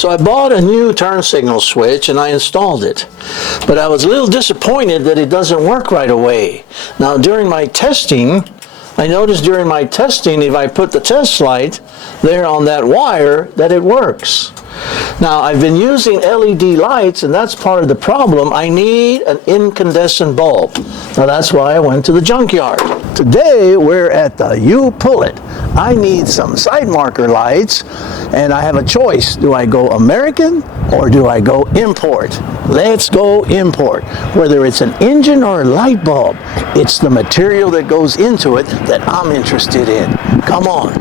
So I bought a new turn signal switch and I installed it. But I was a little disappointed that it doesn't work right away. Now during my testing, I noticed if I put the test light there on that wire that it works. Now I've been using LED lights and that's part of the problem. I need an incandescent bulb. Now that's why I went to the junkyard. Today we're at the You Pull It. I need some side marker lights and I have a choice. Do I go American or do I go import? Let's go import. Whether it's an engine or a light bulb, it's the material that goes into it that I'm interested in. Come on.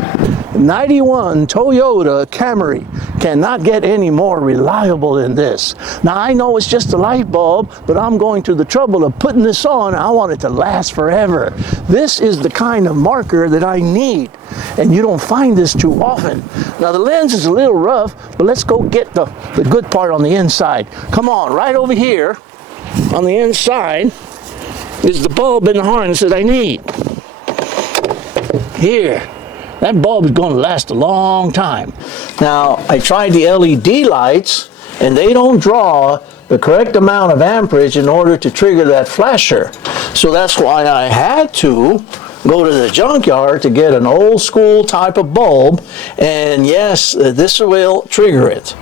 91 Toyota Camry cannot get any more reliable than this. Now I know it's just a light bulb, but I'm going to the trouble of putting this on. I want it to last forever. This is the kind of marker that I need, and you don't find this too often. Now the lens is a little rough, but let's go get the good part on the inside. Come on, right over here on the inside is the bulb and the harness that I need. Here. That bulb is going to last a long time. Now, I tried the LED lights, and they don't draw the correct amount of amperage in order to trigger that flasher. So that's why I had to go to the junkyard to get an old school type of bulb, and yes, this will trigger it.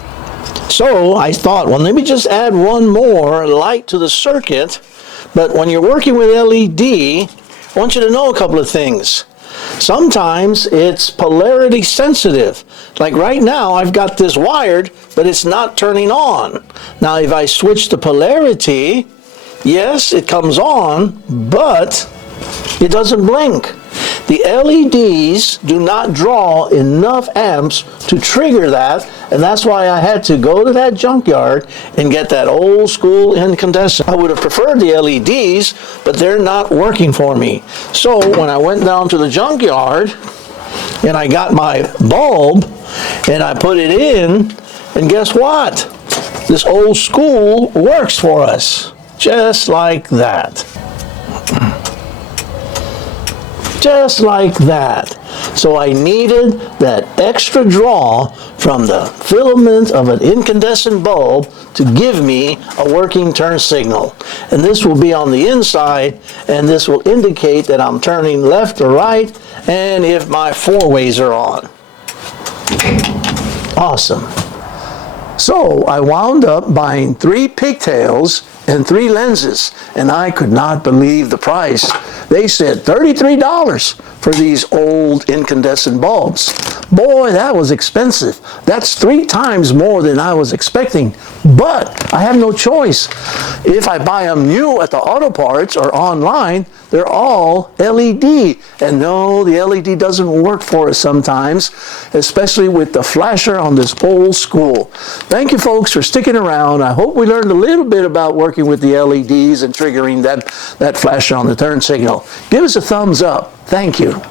So I thought, well, let me just add one more light to the circuit. But when you're working with LED, I want you to know a couple of things. Sometimes it's polarity sensitive. Like right now, I've got this wired, but it's not turning on. Now, if I switch the polarity, yes, it comes on, but it doesn't blink. The LEDs do not draw enough amps to trigger that, and that's why I had to go to that junkyard and get that old school incandescent. I would have preferred the LEDs, but they're not working for me. So when I went down to the junkyard and I got my bulb and I put it in, and guess what? This old school works for us, just like that. Just like that. So I needed that extra draw from the filament of an incandescent bulb to give me a working turn signal. And this will be on the inside, and this will indicate that I'm turning left or right, and if my four ways are on. Awesome. So I wound up buying 3 pigtails and 3 lenses, and I could not believe the price. They said $33 for these old incandescent bulbs. Boy, that was expensive. That's 3 times more than I was expecting, but I have no choice. If I buy them new at the auto parts or online, they're all LED. And no, the LED doesn't work for us sometimes, especially with the flasher on this old school. Thank you folks for sticking around. I hope we learned a little bit about working with the LEDs and triggering that flasher on the turn signal. Give us a thumbs up. Thank you.